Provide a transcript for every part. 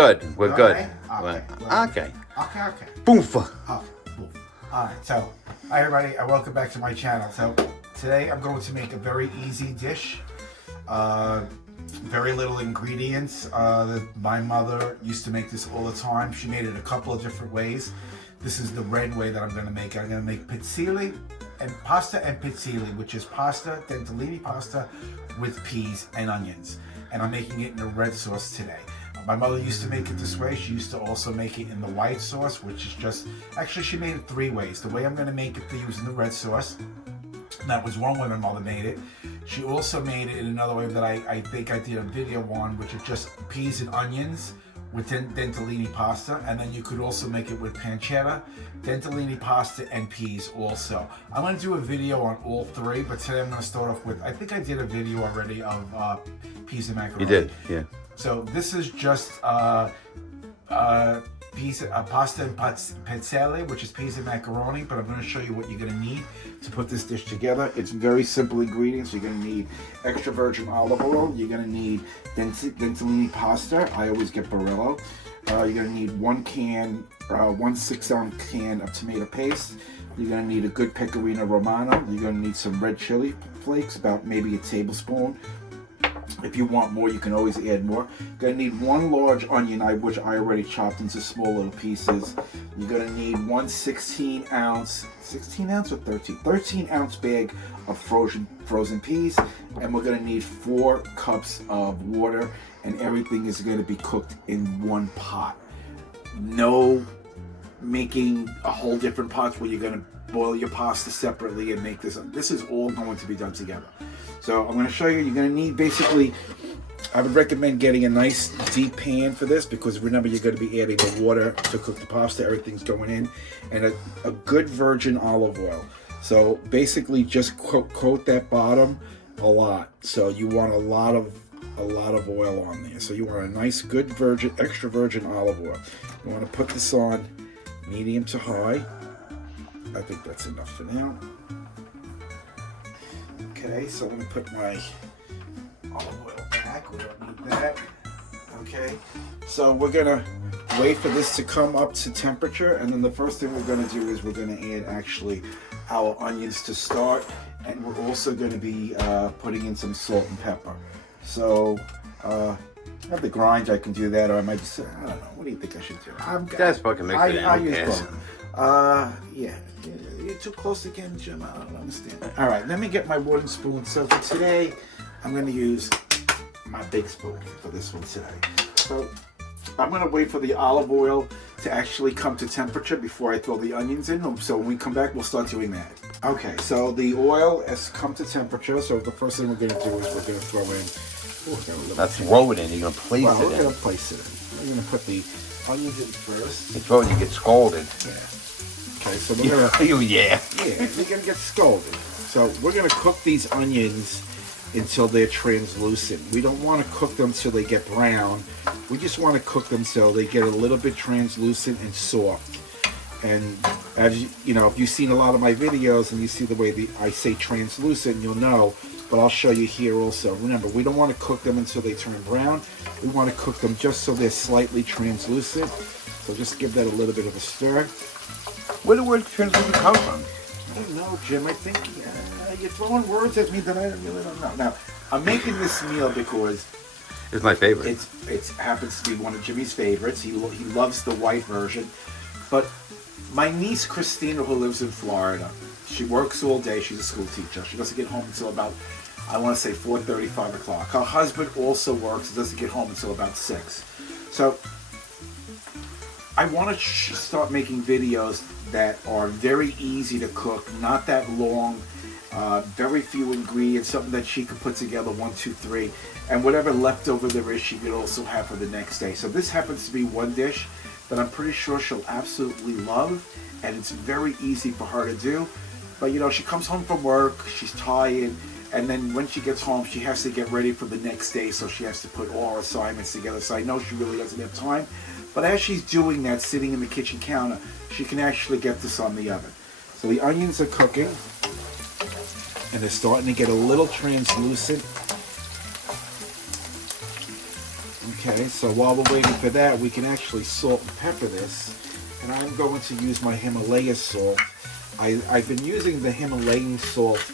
good. We're good. Okay. Okay. Okay. Boof. Okay. Boom. Alright, so, hi everybody, and welcome back to my channel. So, today I'm going to make a very easy dish. Very little ingredients. My mother used to make this all the time. She made it a couple of different ways. This is the red way that I'm going to make it. I'm going to make piselli and pasta and piselli, which is pasta, dentellini pasta with peas and onions. And I'm making it in a red sauce today. My mother used to make it this way. She used to also make it in the white sauce, which is just, actually she made it three ways. The way I'm going to make it for using the red sauce, that was one way my mother made it. She also made it in another way that I think I did a video on, which is just peas and onions with dentellini pasta. And then you could also make it with pancetta, dentellini pasta, and peas also. I'm going to do a video on all three, but today I'm going to start off with, I think I did a video already of peas and macaroni. You did, yeah. So this is just pasta and piselli, which is peas and macaroni, but I'm going to show you what you're going to need to put this dish together. It's very simple ingredients. You're going to need extra virgin olive oil. You're going to need dentellini pasta. I always get Barillo. You're going to need 1 6-ounce can of tomato paste. You're going to need a good pecorino romano. You're going to need some red chili flakes, about maybe a tablespoon. If you want more, you can always add more. You're going to need 1 large onion, which I already chopped into small little pieces. You're going to need 1 16-ounce or 13-ounce bag of frozen peas. And we're going to need 4 cups of water. And everything is going to be cooked in one pot. No making a whole different pots where you're going to boil your pasta separately and make this. This is all going to be done together. So I'm going to show you, you're going to need basically, I would recommend getting a nice deep pan for this, because remember you're going to be adding the water to cook the pasta, everything's going in, and a good virgin olive oil. So basically just coat that bottom a lot. So you want a lot of oil on there. So you want a nice good virgin, extra virgin olive oil. You want to put this on medium to high. I think that's enough for now. Okay, so I'm going to put my olive oil back. We don't need that. Okay, so we're going to wait for this to come up to temperature, and then the first thing we're going to do is we're going to add actually our onions to start, and we're also going to be putting in some salt and pepper. So I have the grind, I can do that, or I might just, I don't know, what do you think I should do? That's fucking mix it in. I use both. Yeah. You're too close again, Jim. I don't understand. All right, let me get my wooden spoon. So for today, I'm going to use my big spoon for this one today. So I'm going to wait for the olive oil to actually come to temperature before I throw the onions in. So when we come back, we'll start doing that. Okay, so the oil has come to temperature. So the first thing we're going to do is we're going to throw in. Let's throw it in. You're going to place it in. We're going to place it in. We're going to put the onions in first. You throw it, you get scalded. Yeah. Okay, so we're gonna. Yeah. Yeah, you're gonna get scalded. So we're gonna cook these onions until they're translucent. We don't want to cook them till they get brown. We just want to cook them so they get a little bit translucent and soft. And as you know, if you've seen a lot of my videos and you see the way I say translucent, you'll know. But I'll show you here also. Remember, we don't want to cook them until they turn brown. We want to cook them just so they're slightly translucent. So just give that a little bit of a stir. Where do the word translucent come from? I don't know, Jim. I think you're throwing words at me that I really don't know. Now, I'm making this meal because it's my favorite. It happens to be one of Jimmy's favorites. He loves the white version. But my niece Christina, who lives in Florida, she works all day. She's a school teacher. She doesn't get home until about, I want to say 4:30, 5 o'clock. Her husband also works and doesn't get home until about 6. So I want to start making videos that are very easy to cook, not that long, very few ingredients, something that she could put together 1, 2, 3, and whatever leftover there is, she could also have for the next day. So this happens to be one dish that I'm pretty sure she'll absolutely love, and it's very easy for her to do. But you know, she comes home from work, she's tired, and then when she gets home, she has to get ready for the next day, so she has to put all her assignments together. So I know she really doesn't have time. But as she's doing that, sitting in the kitchen counter, she can actually get this on the oven. So the onions are cooking, and they're starting to get a little translucent. Okay, so while we're waiting for that, we can actually salt and pepper this. And I'm going to use my Himalaya salt. I've been using the Himalayan salt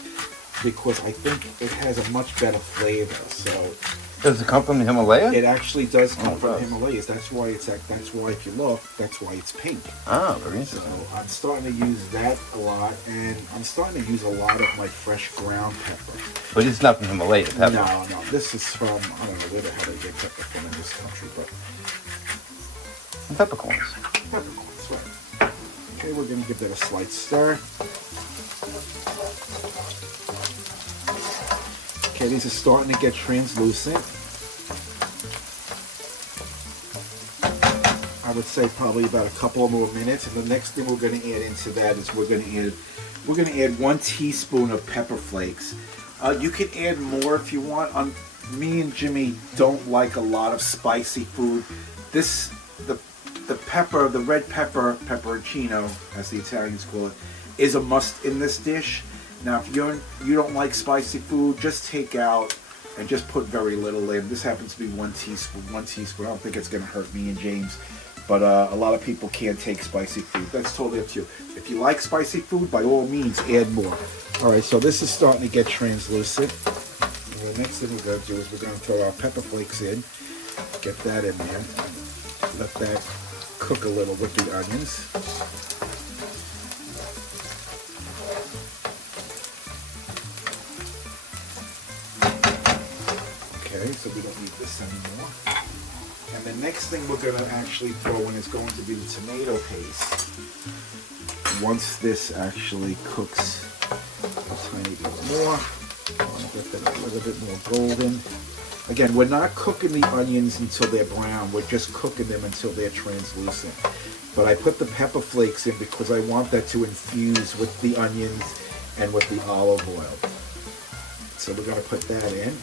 because I think it has a much better flavor. So Does it come from the Himalaya? it actually does come it from the does. Himalayas. That's why that's why if you look, that's why it's pink. Ah, very So interesting. I'm starting to use that a lot, and I'm starting to use a lot of my fresh ground pepper. But it's not from Himalaya pepper. No, this is from, I don't know where the hell they get pepper from in this country, but Peppercorns. peppercorns, right. Okay, we're going to give that a slight stir. Okay, these are starting to get translucent. I would say probably about a couple more minutes, and the next thing we're going to add into that is we're going to add 1 teaspoon of pepper flakes. You can add more if you want. Me and Jimmy don't like a lot of spicy food. The pepper, the red pepper, pepperoncino, as the Italians call it, is a must in this dish. Now, if you don't like spicy food, just take out and just put very little in. This happens to be 1 teaspoon. 1 teaspoon. I don't think it's going to hurt me and James, but a lot of people can't take spicy food. That's totally up to you. If you like spicy food, by all means, add more. All right, so this is starting to get translucent. And the next thing we're going to do is we're going to throw our pepper flakes in. Get that in there. Let that cook a little with the onions. Okay, so we don't need this anymore. And the next thing we're going to actually throw in is going to be the tomato paste. Once this actually cooks a tiny bit more, I want to get that a little bit more golden. Again, we're not cooking the onions until they're brown. We're just cooking them until they're translucent. But I put the pepper flakes in because I want that to infuse with the onions and with the olive oil. So we're going to put that in.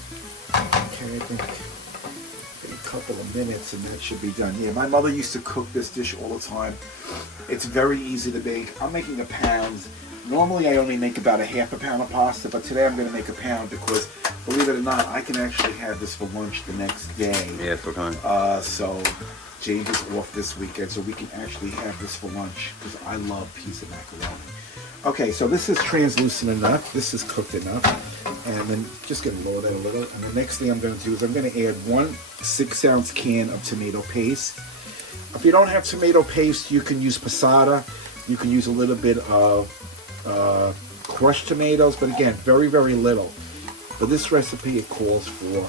Okay, I think a couple of minutes and that should be done. Yeah, my mother used to cook this dish all the time. It's very easy to make. I'm making a pound. Normally I only make about a half a pound of pasta, but today I'm going to make a pound because, believe it or not, I can actually have this for lunch the next day. Yes, we're coming. So James is off this weekend, so we can actually have this for lunch because I love pizza macaroni. Okay, so this is translucent enough. This is cooked enough. And then just going to lower that a little. And the next thing I'm going to do is I'm going to add 1 6-ounce can of tomato paste. If you don't have tomato paste, you can use passata. You can use a little bit of crushed tomatoes, but again, very, very little. For this recipe, it calls for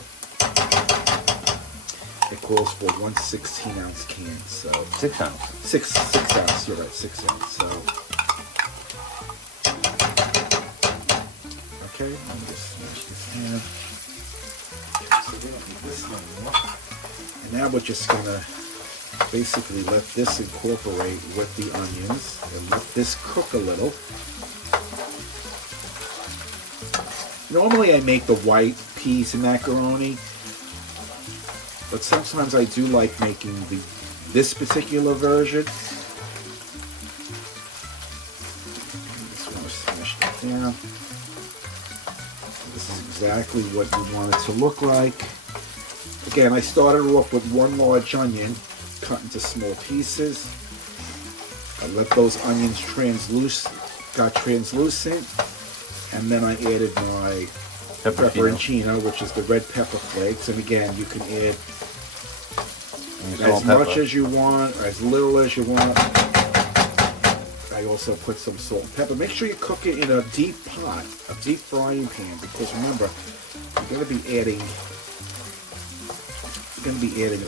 1 16-ounce can. So 6 ounce. 6 ounce. You're right, 6 ounce. So okay, let me just smash this in. Okay, so we don't need this anymore. And now we're just gonna basically let this incorporate with the onions and let this cook a little. Normally I make the white peas and macaroni, but sometimes I do like making this particular version. Just want to smash that down. This is exactly what you want it to look like. Again, I started off with 1 large onion cut into small pieces. I let those onions got translucent, and then I added my pepperoncino, which is the red pepper flakes. And again, you can add as much as you want, as little as you want. I also put some salt and pepper. Make sure you cook it in a deep pot, a deep frying pan, because remember, you're going to be adding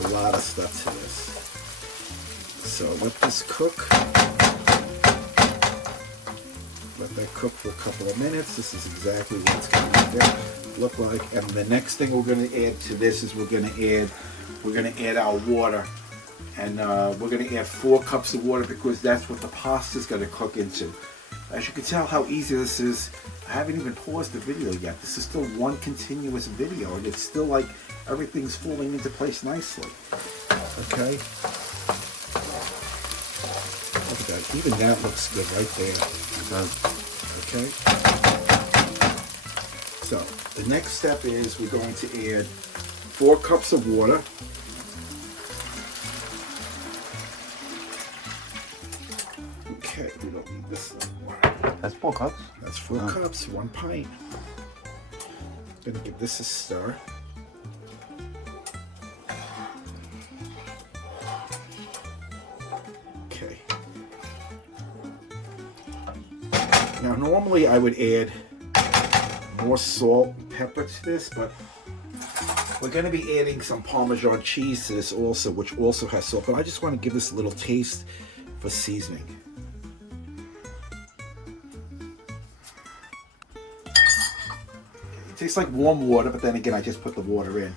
a lot of stuff to this. So let this cook. Let that cook for a couple of minutes. This is exactly what it's going to look like. And the next thing we're going to add to this is we're going to add our water. And we're going to add 4 cups of water because that's what the pasta is going to cook into. As you can tell how easy this is, I haven't even paused the video yet. This is still one continuous video, and it's still like everything's falling into place nicely. Okay. Look at that. Even that looks good right there. Okay. So the next step is we're going to add 4 cups of water. Okay, we don't need this anymore. That's 4 cups. That's 4 cups, 1 pint. Gonna give this a stir. Okay. Now normally I would add more salt and pepper to this, but we're going to be adding some Parmesan cheese to this also, which also has salt. But I just want to give this a little taste for seasoning. It tastes like warm water, but then again, I just put the water in.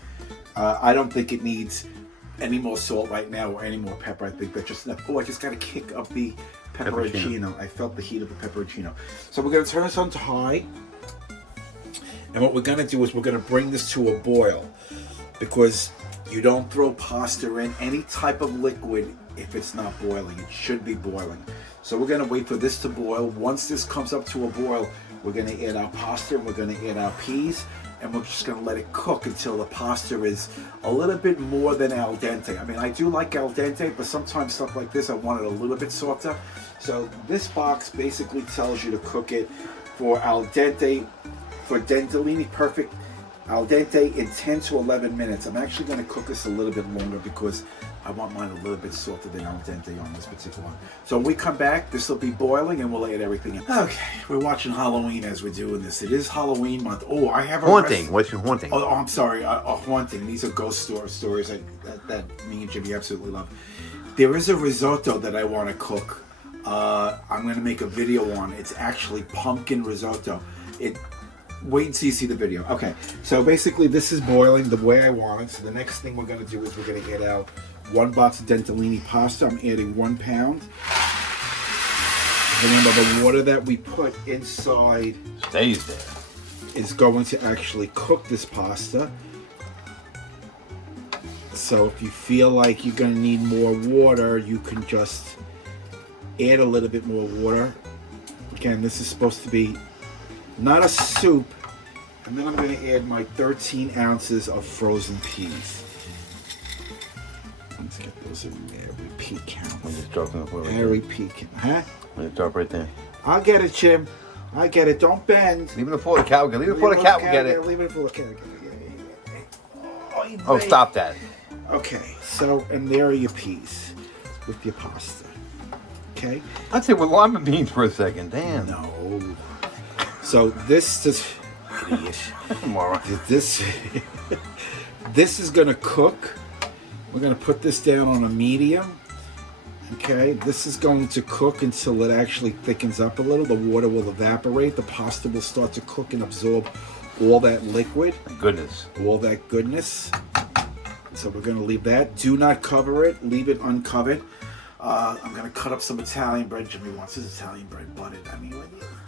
I don't think it needs any more salt right now or any more pepper. I think that's just enough. Oh, I just got a kick of the pepperoncino. I felt the heat of the pepperoncino. So we're going to turn this on to high. And what we're going to do is we're going to bring this to a boil, because you don't throw pasta in any type of liquid if it's not boiling. It should be boiling. So we're going to wait for this to boil. Once this comes up to a boil, we're going to add our pasta and we're going to add our peas, and we're just going to let it cook until the pasta is a little bit more than al dente. I mean, I do like al dente, but sometimes stuff like this, I want it a little bit softer. So this box basically tells you to cook it for al dente, for dentellini perfect al dente in 10 to 11 minutes. I'm actually going to cook this a little bit longer because I want mine a little bit softer than al dente on this particular one. So when we come back, this will be boiling and we'll add everything in. Okay, we're watching Halloween as we're doing this. It is Halloween month. Oh, I have a Haunting. What's your haunting? Oh, I'm sorry, a haunting. These are ghost stories that me and Jimmy absolutely love. There is a risotto that I want to cook. I'm going to make a video on. It's actually pumpkin risotto. Wait until you see the video. Okay, so basically this is boiling the way I want it. So the next thing we're going to do is we're going to add out 1 box of dentellini pasta. I'm adding 1 pound. Remember, the water that we put inside stays there. Is going to actually cook this pasta. So if you feel like you're going to need more water, you can just add a little bit more water. Again, this is supposed to be not a soup. And then I'm going to add my 13 ounces of frozen peas. Let's get those in there. Every pea counts. I'm just dropping it right Every pea counts. Huh? there. Drop right there. I'll get it, Jim. I get it. Don't bend. Leave it for the cow. Leave it for the cat. Will get it. Leave it for the cat. Oh, stop that. Okay. So, and there are your peas with your pasta. Okay. I'd say with lima beans for a second. Damn. No. So this is idiot. Moron. This is gonna cook. We're gonna put this down on a medium. Okay, this is going to cook until it actually thickens up a little. The water will evaporate. The pasta will start to cook and absorb all that liquid. Goodness. All that goodness. So we're gonna leave that. Do not cover it. Leave it uncovered. I'm gonna cut up some Italian bread. Jimmy wants his Italian bread buttered. I mean,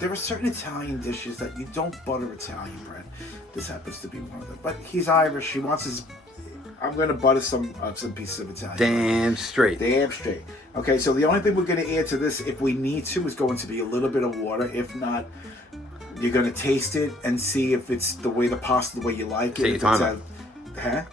there are certain Italian dishes that you don't butter Italian bread. This happens to be one of them. But he's Irish. He wants his. I'm gonna butter some pieces of Italian. Damn straight. Damn straight. Okay, so the only thing we're gonna add to this, if we need to, is going to be a little bit of water. If not, you're gonna taste it and see if it's the way the pasta, the way you like it. Set your timer.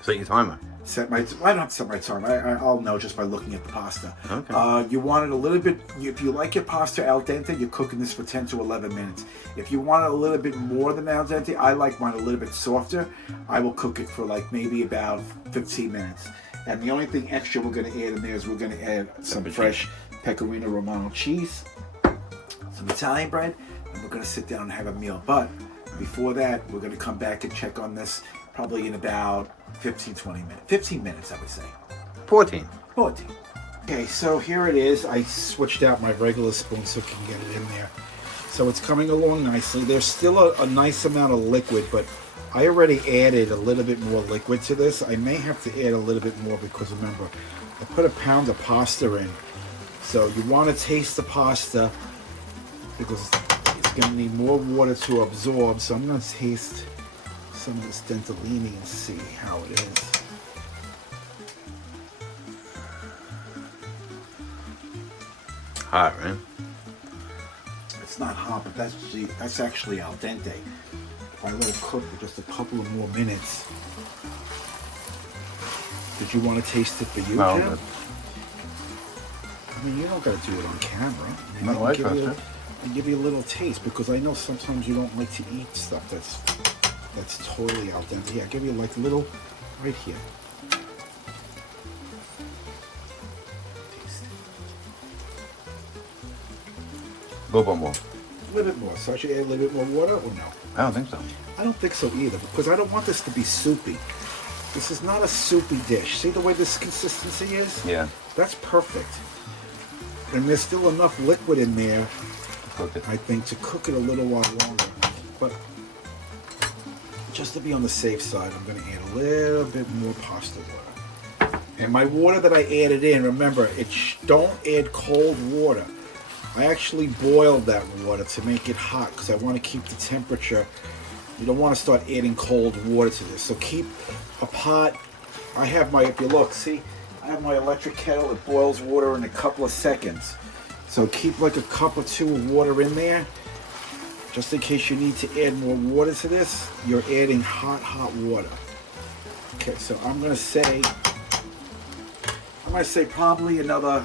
Set your timer. I don't have to set my timer. I'll know just by looking at the pasta. Okay. You want it a little bit. If you like your pasta al dente, you're cooking this for 10 to 11 minutes. If you want it a little bit more than al dente, I like mine a little bit softer. I will cook it for like maybe about 15 minutes. And the only thing extra we're going to add in there is we're going to add some fresh Pecorino Romano cheese, some Italian bread, and we're going to sit down and have a meal. But before that, we're going to come back and check on this probably in about 15 minutes, I would say. 14. Okay, so here it is. I switched out my regular spoon so I can get it in there. So it's coming along nicely. There's still a nice amount of liquid, but I already added a little bit more liquid to this. I may have to add a little bit more because remember, I put a pound of pasta in. So you want to taste the pasta because it's going to need more water to absorb. So I'm going to taste some of this dentellini and see how it is. Hot, right? It's not hot, but that's actually al dente. If I let it cook for just a couple of more minutes. Did you want to taste it for you, No, Jim? I mean, you don't got to do it on camera. And I like give you, custard. and give you a little taste, because I know sometimes you don't like to eat stuff that's totally al dente. Here, I'll give you like a little right here. Taste. A little bit more. A little bit more. So I should add a little bit more water or no? I don't think so. I don't think so either, because I don't want this to be soupy. This is not a soupy dish. See the way this consistency is? Yeah. That's perfect. And there's still enough liquid in there, Cook it. I think, to cook it a little while longer. But just to be on the safe side, I'm going to add a little bit more pasta water. And my water that I added in, remember, don't add cold water. I actually boiled that water to make it hot because I want to keep the temperature. You don't want to start adding cold water to this. So keep a pot. I have my, if you look, see, I have my electric kettle. It boils water in a couple of seconds. So keep like a cup or two of water in there. Just in case you need to add more water to this, you're adding hot water. Okay, so I'm gonna say probably another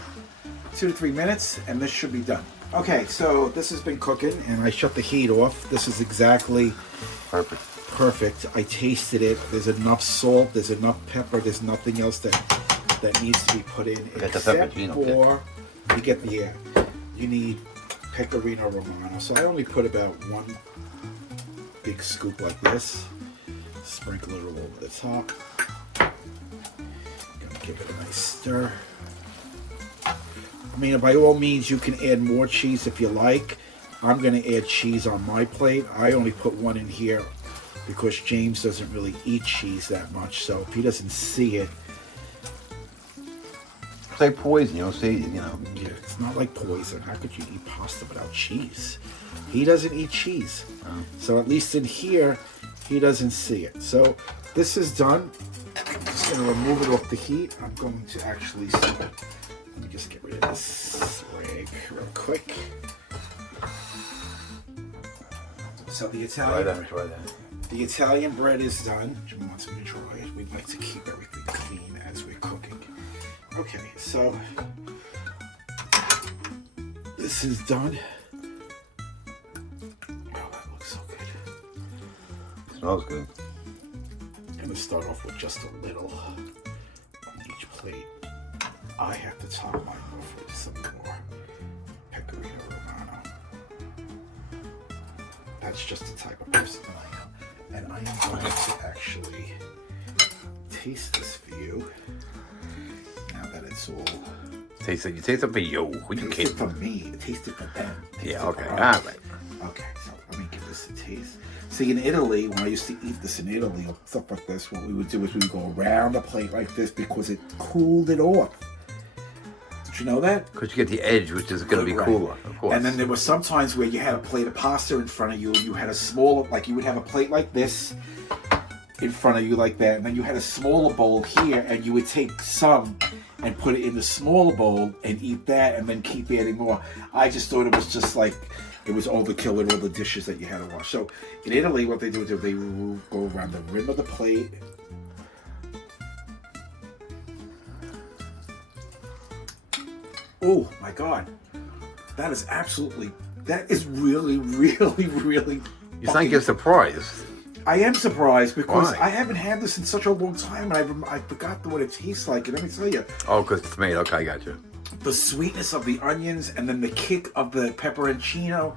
2 to 3 minutes, and this should be done. Okay, so this has been cooking, and I shut the heat off. This is exactly perfect. I tasted it. There's enough salt. There's enough pepper. There's nothing else that needs to be put in, except for you get the you need pecorino romano. So I only put about 1 big scoop like this. Sprinkle it all over the top. Gonna give it a nice stir. I mean, by all means, you can add more cheese if you like. I'm going to add cheese on my plate. I only put 1 in here because James doesn't really eat cheese that much. So if he doesn't see it... It's like poison, you'll see, you know. Yeah, it's not like poison. How could you eat pasta without cheese? He doesn't eat cheese. Oh. So at least in here, he doesn't see it. So this is done. I'm just going to remove it off the heat. I'm going to actually... Let me just get rid of this rag real quick. So the Italian bread is done. Jim wants me to dry it. We'd like to keep everything clean as we're cooking. Okay, so this is done. Oh, that looks so good. Smells good. I'm going to start off with just a little on each plate. I have to top mine off with some more pecorino romano. That's just the type of person that I am. And I am going to actually taste this for you. Now that it's all... Taste it. You taste it for you. Who you Taste it for me. Taste it for them. Yeah, okay. All right. Okay, so let me give this a taste. See, in Italy, when I used to eat this in Italy or stuff like this, what we would do is we would go around the plate like this because it cooled it off. Did you know that? Because you get the edge, which is going to be cooler, of course. And then there were some times where you had a plate of pasta in front of you, and you had a smaller, like you would have a plate like this in front of you like that, and then you had a smaller bowl here, and you would take some and put it in the smaller bowl and eat that, and then keep adding more. I just thought it was just like, it was overkill with all the dishes that you had to wash. So in Italy, what they do is they would go around the rim of the plate. Oh my God, that is really, really, really. You think you're surprised? I am surprised because Why? I haven't had this in such a long time, and I forgot what it tastes like. And let me tell you, Oh, because it's made. Okay, I got you. the sweetness of the onions, and then the kick of the pepperoncino.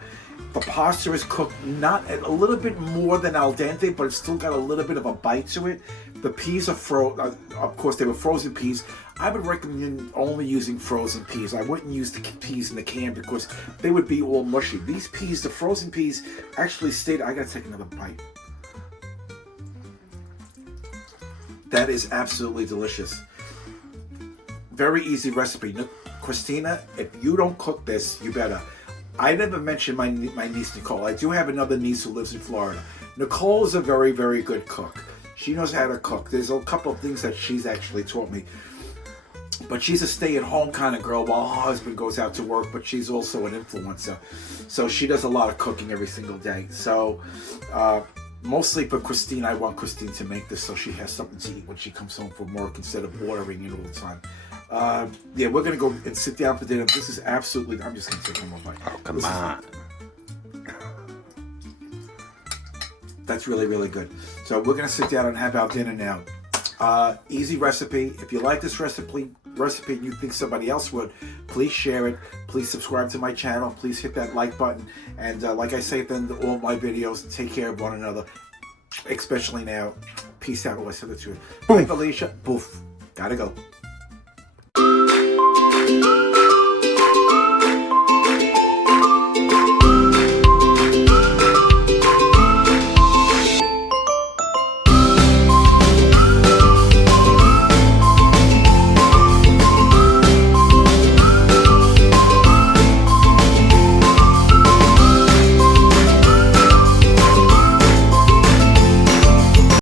The pasta is cooked not a little bit more than al dente, but it's still got a little bit of a bite to it. The peas are of course, they were frozen peas. I would recommend only using frozen peas. I wouldn't use the peas in the can because they would be all mushy. These peas, the frozen peas, actually stayed. I gotta take another bite. That is absolutely delicious. Very easy recipe. Christina, if you don't cook this, you better. I never mentioned my niece Nicole. I do have another niece who lives in Florida. Nicole is a very, very good cook. She knows how to cook. There's a couple of things that she's actually taught me. But she's a stay-at-home kind of girl while her husband goes out to work, but she's also an influencer. So she does a lot of cooking every single day. So mostly for Christine, I want Christine to make this so she has something to eat when she comes home from work instead of ordering it all the time. Yeah, we're gonna go and sit down for dinner. This is absolutely. I'm just gonna take one more bite. Oh, come on. That's really, really good. So we're gonna sit down and have our dinner now. Easy recipe. If you like this recipe and you think somebody else would, please share it. Please subscribe to my channel. Please hit that like button. And like I say at the end of all my videos, take care of one another, especially now. Peace out. Oh, I said it to you. Bye, Felicia. Boof. Gotta go.